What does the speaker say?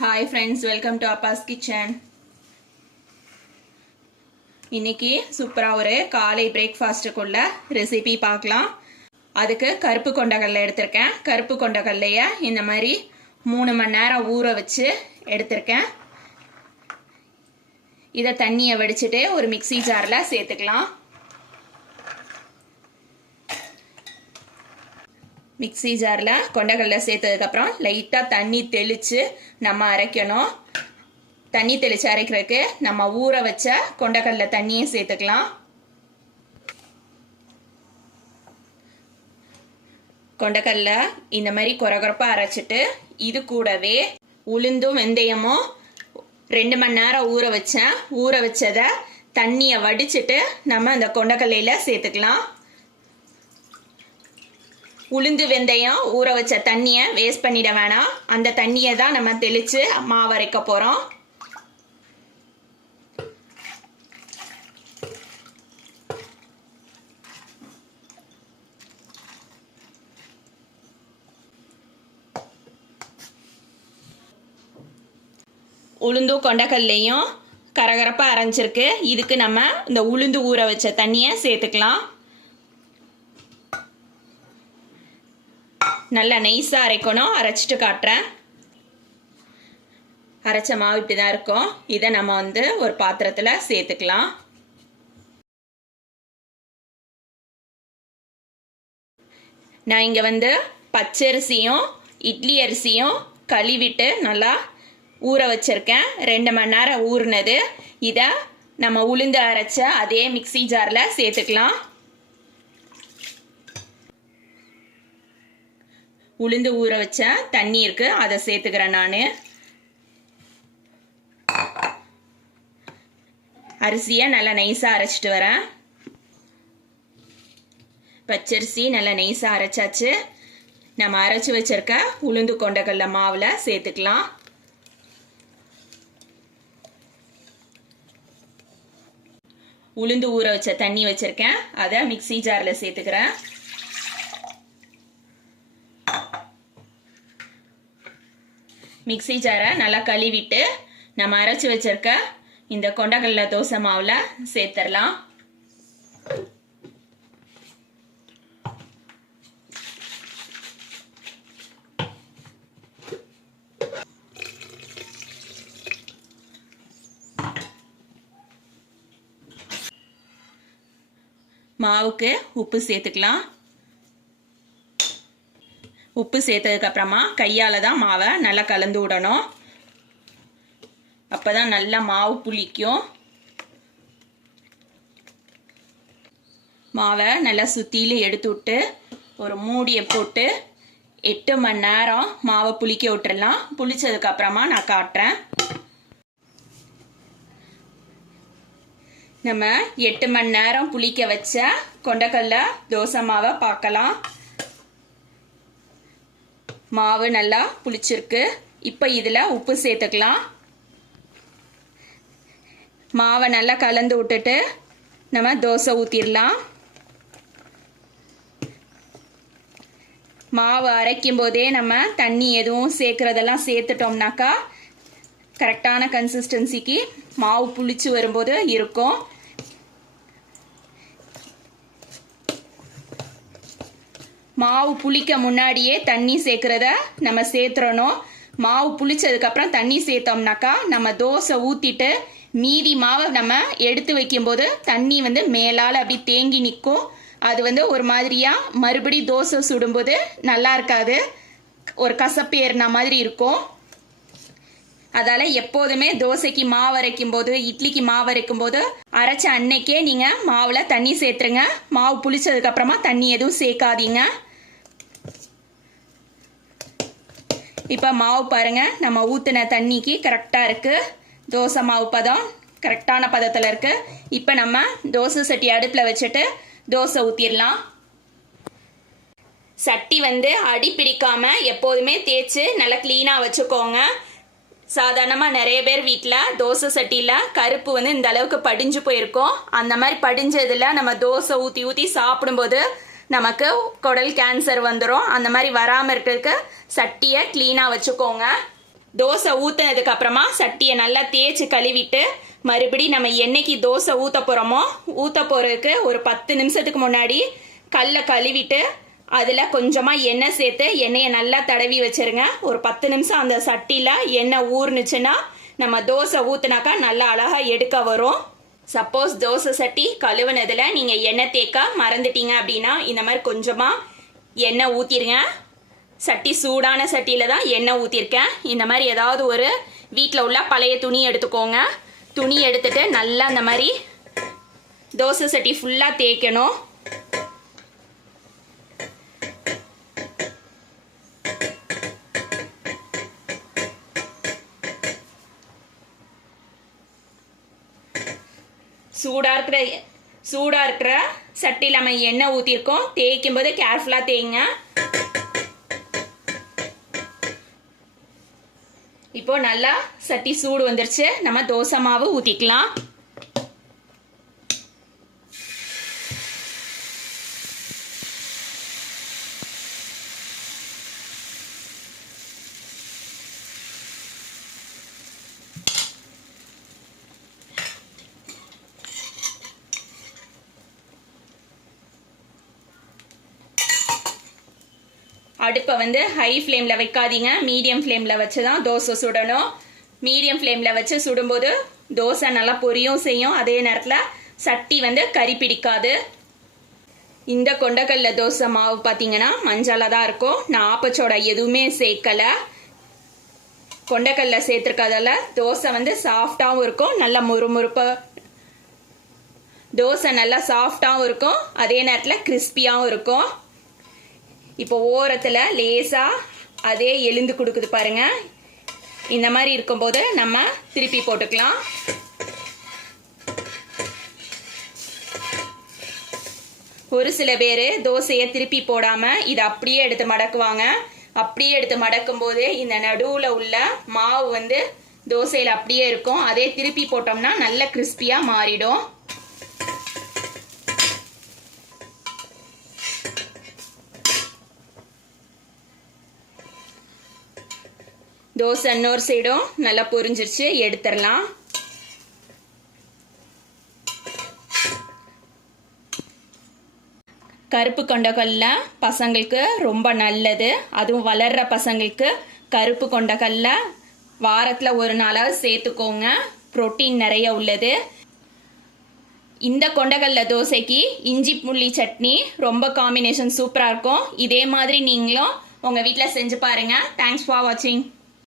Hi friends, welcome to Appa's Kitchen. இன்னைக்கு சூப்பரா ஒரு காலை பிரேக்ஃபாஸ்ட்டுக்குள்ள ரெசிபி பார்க்கலாம். அதுக்கு கருப்பு கொண்டக்கடலை எடுத்திருக்கேன். கருப்பு கொண்டக்கடலைய இந்த மாதிரி 3 மணி நேரம் ஊற வச்சு எடுத்திருக்கேன். இதை தண்ணியை வடிச்சிட்டு ஒரு மிக்ஸி ஜார்ல சேர்த்துக்கலாம். மிக்ஸி ஜார்ல கொண்டக்கடலை சேர்த்ததுக்கு அப்புறம் லைட்டா தண்ணி தெளிச்சு நம்ம அரைக்கணும். தண்ணி தெளிச்சு அரைக்கிறதுக்கு நம்ம ஊற வச்ச கொண்டக்கடலை தண்ணியை சேர்த்துக்கலாம். கொண்டக்கடலை இந்த மாதிரி கொரகொரப்பா அரைச்சிட்டு இது கூடவே உளுந்தும் வெந்தயமும் 2 மணி நேரம் ஊற வச்சத தண்ணியை வடிச்சிட்டு நம்ம அந்த கொண்டக்கடலையில சேர்த்துக்கலாம். உளுந்து வெந்தயம் ஊற வச்ச தண்ணியை வேஸ்ட் பண்ணிட வேணாம். அந்த தண்ணியை தான் நம்ம தெளிச்சு மாவு அரைக்க போறோம். உளுந்தும் கொண்டக்கடலையும் கரகரப்பா அரைஞ்சிருக்கு. இதுக்கு நம்ம இந்த உளுந்து ஊற வச்ச தண்ணியை சேர்த்துக்கலாம். நல்லா நைஸா அரைக்கணும். அரைச்சிட்டு காட்டுறேன். அரைச்ச மாவு இப்படிதான் இருக்கும். இதை நம்ம ஒரு பாத்திரத்துல சேர்த்துக்கலாம். நான் இங்க பச்சரிசியும் இட்லி அரிசியும் கழுவிட்டு நல்லா ஊற வச்சிருக்கேன். 2 மணி நேரம் ஊறினது. இதை நம்ம உளுந்து அரைச்ச அதே மிக்ஸி ஜார்ல சேர்த்துக்கலாம். உளுந்து ஊற வச்ச தண்ணி இருக்கு, அதை சேர்த்துக்கிறேன். நான் அரிசியை நல்லா நைஸா அரைச்சிட்டு வரேன். பச்சரிசி நல்லா நைஸா அரைச்சாச்சு. நம்ம அரைச்சி வச்சிருக்க உளுந்து கொண்டக்கடலை மாவுல சேர்த்துக்கலாம். உளுந்து ஊற வச்ச தண்ணி வச்சிருக்கேன், அதை மிக்ஸி ஜார்ல சேர்த்துக்கிறேன். மிக்ஸி ஜாரை நல்லா கழுவிட்டு நம்ம அரைச்சி வச்சிருக்க இந்த கொண்டக்கடலை தோசை மாவுல சேர்த்துடலாம். மாவுக்கு உப்பு சேர்த்துக்கலாம். உப்பு சேர்த்ததுக்கு அப்புறமா கையால தான் மாவை நல்லா கலந்து விடணும். அப்பதான் நல்லா மாவு புளிக்கும். மாவை நல்லா சுத்தியில எடுத்து விட்டு ஒரு மூடியை போட்டு 8 மணி நேரம் மாவை புளிக்க விட்டுறலாம். புளிச்சதுக்கு அப்புறமா நான் காட்டுறேன். நம்ம 8 மணி நேரம் புளிக்க வச்ச கொண்டக்கடலை தோசை மாவை பார்க்கலாம். மாவு நல்லா புளிச்சிருக்கு. இப்போ இதுல உப்பு சேர்த்துக்கலாம். மாவை நல்லா கலந்து விட்டுட்டு நம்ம தோசை ஊத்திடலாம். மாவு அரைக்கும் போதே நம்ம தண்ணி எதுவும் சேர்க்கறதெல்லாம் சேர்த்துட்டோம்னாக்கா கரெக்டான கன்சிஸ்டன்சிக்கு மாவு புளிச்சு வரும்போது இருக்கும். மாவு புளிக்க முன்னாடியே தண்ணி சேர்க்கறத நம்ம சேர்த்துறணும். மாவு புளிச்சதுக்கு அப்புறம் தண்ணி சேர்த்தோம்னாக்கா நம்ம தோசை ஊத்திட்டு மீதி மாவை நம்ம எடுத்து வைக்கும் போது தண்ணி மேலால அப்படி தேங்கி நிற்கும். அது ஒரு மாதிரியா மறுபடி தோசை சுடும்போது நல்லா இருக்காது, ஒரு கசப்பு ஏறின மாதிரி இருக்கும். அதால எப்போதுமே தோசைக்கு மாவு அரைக்கும் போது இட்லிக்கு மாவு அரைக்கும் போது அரைச்ச அன்னைக்கே நீங்க மாவுல தண்ணி சேர்த்துருங்க. மாவு புளிச்சதுக்கு அப்புறமா தண்ணி எதுவும் சேர்க்காதீங்க. இப்ப மாவு பாருங்க, நம்ம ஊத்தின தண்ணிக்கு கரெக்டா இருக்கு. தோசை மாவு பதம் கரெக்டான பதத்துல இருக்கு. இப்ப நம்ம தோசை சட்டி அடுப்புல வச்சுட்டு தோசை ஊத்திடலாம். சட்டி அடி பிடிக்காம எப்போதுமே தேய்ச்சு நல்லா கிளீனா வச்சுக்கோங்க. சாதாரணமா நிறைய பேர் வீட்டில் தோசை சட்டியில கருப்பு இந்த அளவுக்கு படிஞ்சு போயிருக்கும். அந்த மாதிரி படிஞ்சதுல நம்ம தோசை ஊத்தி ஊத்தி சாப்பிடும்போது நமக்கு குடல் கேன்சர் வந்துடும். அந்த மாதிரி வராமல் இருக்கிறதுக்கு சட்டியை கிளீனாக வச்சுக்கோங்க. தோசை ஊற்றினதுக்கு அப்புறமா சட்டியை நல்லா தேய்ச்சி கழுவிட்டு மறுபடி நம்ம என்னைக்கு தோசை ஊற்ற போகிறோமோ ஊற்ற போகிறதுக்கு ஒரு 10 நிமிஷத்துக்கு முன்னாடி கல்லை கழுவிட்டு அதில் கொஞ்சமாக எண்ணெய் சேர்த்து எண்ணெயை நல்லா தடவி வச்சிருங்க. ஒரு 10 நிமிஷம் அந்த சட்டியில் எண்ணெய் ஊறுனுச்சுன்னா நம்ம தோசை ஊற்றுனாக்கா நல்லா அழகாக எடுக்க வரும். சப்போஸ் தோசை சட்டி கழுவுனதில் நீங்கள் எண்ணெய் தேக்க மறந்துட்டீங்க அப்படின்னா இந்த மாதிரி கொஞ்சமாக எண்ணெய் ஊற்றிடுங்க. சட்டி சூடான சட்டியில் தான் எண்ணெய் ஊற்றிருக்கேன். இந்த மாதிரி ஏதாவது ஒரு வீட்டில் உள்ள பழைய துணி எடுத்துக்கோங்க. துணி எடுத்துட்டு நல்லா அந்த மாதிரி தோசை சட்டி ஃபுல்லாக தேய்க்கணும். சூடாக இருக்கிற சட்டியில் நம்ம எண்ணெய் ஊற்றிருக்கோம். தேய்க்கும் போது கேர்ஃபுல்லாக தேய்ங்க. இப்போ நல்லா சட்டி சூடு வந்துருச்சு. நம்ம தோசை மாவு ஊற்றிக்கலாம். அடுப்பை வந்து ஹை ஃப்ளேமில் வைக்காதீங்க, மீடியம் ஃப்ளேமில் வச்சு தான் தோசை சுடணும். மீடியம் ஃப்ளேமில் வச்சு சுடும்போது தோசை நல்லா பொரியும் செய்யும். அதே நேரத்தில் சட்டி வந்து கறி பிடிக்காது. இந்த கொண்டக்கடலை தோசை மாவு பார்த்தீங்கன்னா மஞ்சளாக தான் இருக்கும். நான் ஆப்பச்சோடா எதுவுமே சேர்க்கலை. கொண்டக்கடலை சேர்த்துருக்கதால தோசை வந்து சாஃப்டாகவும் இருக்கும், நல்லா முறுமுறுப்பாக தோசை நல்லா சாஃப்டாகவும் இருக்கும், அதே நேரத்தில் கிறிஸ்பியாகவும் இருக்கும். இப்போ ஓரத்தில் லேசாக அதே எலுந்து கொடுக்குது பாருங்க. இந்த மாதிரி இருக்கும்போது நம்ம திருப்பி போட்டுக்கலாம். ஒரு சில பேர் தோசையை திருப்பி போடாமல் இதை அப்படியே எடுத்து மடக்குவாங்க. அப்படியே எடுத்து மடக்கும் போது இந்த நடுவில் உள்ள மாவு வந்து தோசையில் அப்படியே இருக்கும். அதே திருப்பி போட்டோம்னா நல்ல கிறிஸ்பியாக மாறிடும். தோசை இன்னொரு சைடும் நல்லா பொரிஞ்சிருச்சு, எடுத்துடலாம். கருப்பு கொண்டக்கடலை பசங்களுக்கு ரொம்ப நல்லது. அதுவும் வளர்ற பசங்களுக்கு கருப்பு கொண்டக்கடலை வாரத்தில் ஒரு நாளாவது சேர்த்துக்கோங்க. புரோட்டீன் நிறைய உள்ளது. இந்த கொண்டக்கடலை தோசைக்கு இஞ்சி புளி சட்னி ரொம்ப காம்பினேஷன் சூப்பராக இருக்கும். இதே மாதிரி நீங்களும் உங்கள் வீட்டில் செஞ்சு பாருங்கள். தேங்க்ஸ் ஃபார் வாட்சிங்.